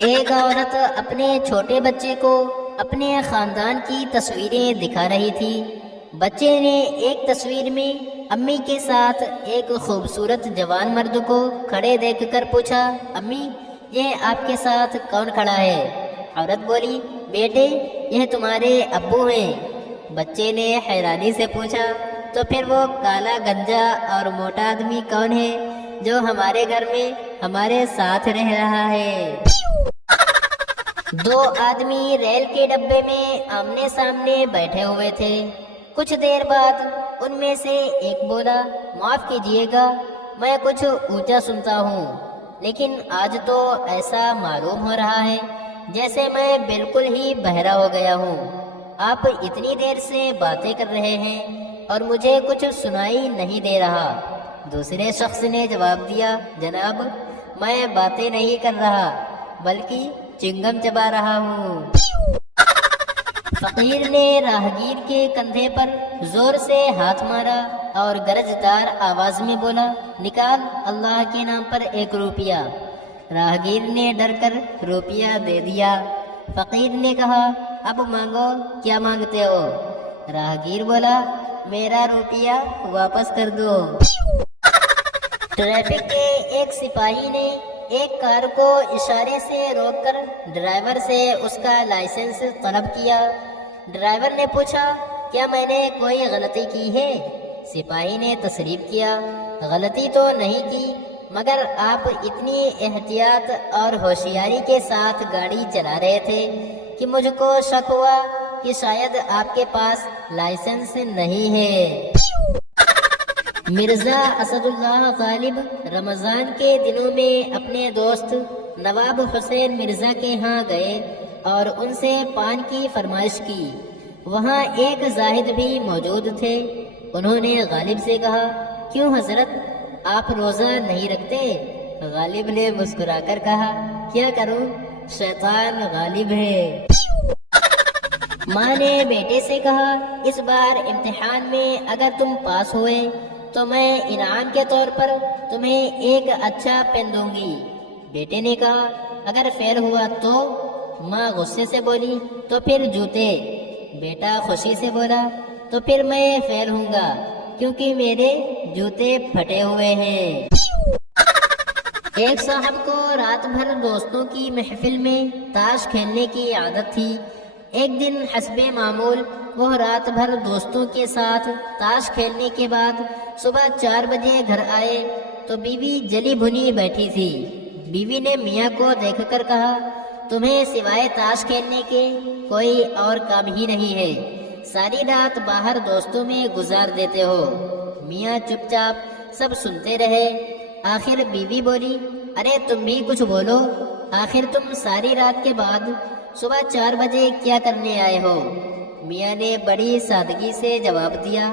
ایک عورت اپنے چھوٹے بچے کو اپنے خاندان کی تصویریں دکھا رہی تھی۔ بچے نے ایک تصویر میں امی کے ساتھ ایک خوبصورت جوان مرد کو کھڑے دیکھ کر پوچھا، امی یہ آپ کے ساتھ کون کھڑا ہے؟ عورت بولی، بیٹے یہ تمہارے ابو ہیں۔ بچے نے حیرانی سے پوچھا، تو پھر وہ کالا گنجا اور موٹا آدمی کون ہے جو ہمارے گھر میں ہمارے ساتھ رہ رہا ہے؟ دو آدمی ریل کے ڈبے میں آمنے سامنے بیٹھے ہوئے تھے۔ کچھ دیر بعد ان میں سے ایک بولا، معاف کیجیے گا میں کچھ اونچا سنتا ہوں، لیکن آج تو ایسا معلوم ہو رہا ہے جیسے میں بالکل ہی بہرا ہو گیا ہوں۔ آپ اتنی دیر سے باتیں کر رہے ہیں اور مجھے کچھ سنائی نہیں دے رہا۔ دوسرے شخص نے جواب دیا، جناب میں باتیں نہیں کر رہا بلکہ چنگم چبا رہا ہوں۔ فقیر نے راہگیر کے کندھے پر زور سے ہاتھ مارا اور گرجدار آواز میں بولا، نکال اللہ کے نام پر 1 روپیہ۔ راہگیر نے ڈر کر روپیہ دے دیا۔ فقیر نے کہا، اب مانگو، کیا مانگتے ہو؟ راہگیر بولا، میرا روپیہ واپس کر دو۔ ٹریفک کے ایک سپاہی نے ایک کار کو اشارے سے روک کر ڈرائیور سے اس کا لائسنس طلب کیا۔ ڈرائیور نے پوچھا، کیا میں نے کوئی غلطی کی ہے؟ سپاہی نے تصریح کیا، غلطی تو نہیں کی، مگر آپ اتنی احتیاط اور ہوشیاری کے ساتھ گاڑی چلا رہے تھے کہ مجھ کو شک ہوا کہ شاید آپ کے پاس لائسنس نہیں ہے۔ مرزا اسد اللہ غالب رمضان کے دنوں میں اپنے دوست نواب حسین مرزا کے ہاں گئے اور ان سے پان کی فرمائش کی۔ وہاں ایک زاہد بھی موجود تھے۔ انہوں نے غالب سے کہا، کیوں حضرت آپ روزہ نہیں رکھتے؟ غالب نے مسکرا کر کہا، کیا کروں، شیطان غالب ہے۔ ماں نے بیٹے سے کہا، اس بار امتحان میں اگر تم پاس ہوئے تو میں انعام کے طور پر تمہیں ایک اچھا پین دوں گی۔ بیٹے نے کہا، اگر فیل ہوا تو؟ ماں غصے سے بولی، تو پھر جوتے۔ بیٹا خوشی سے بولا، تو پھر میں فیل ہوں گا کیونکہ میرے جوتے پھٹے ہوئے ہیں۔ ایک صاحب کو رات بھر دوستوں کی محفل میں تاش کھیلنے کی عادت تھی۔ ایک دن حسب معمول وہ رات بھر دوستوں کے ساتھ تاش کھیلنے کے بعد صبح 4 بجے گھر آئے تو بیوی جلی بھنی بیٹھی تھی۔ بیوی نے میاں کو دیکھ کر کہا، تمہیں سوائے تاش کھیلنے کے کوئی اور کام ہی نہیں ہے، ساری رات باہر دوستوں میں گزار دیتے ہو۔ میاں چپ چاپ سب سنتے رہے۔ آخر بیوی بولی، ارے تم بھی کچھ بولو، آخر تم ساری رات کے بعد صبح 4 بجے کیا کرنے آئے ہو؟ میاں نے بڑی سادگی سے جواب دیا،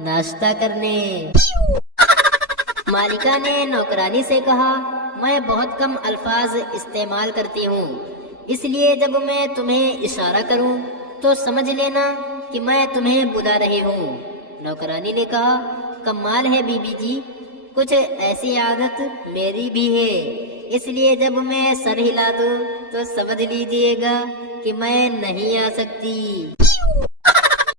ناشتہ کرنے۔ مالکہ نے نوکرانی سے کہا، میں بہت کم الفاظ استعمال کرتی ہوں، اس لیے جب میں تمہیں اشارہ کروں تو سمجھ لینا کہ میں تمہیں بلا رہی ہوں۔ نوکرانی نے کہا، کمال ہے بی بی جی، کچھ ایسی عادت میری بھی ہے، اس لیے جب میں سر ہلا دوں تو سمجھ لیجئے گا کہ میں نہیں آ سکتی۔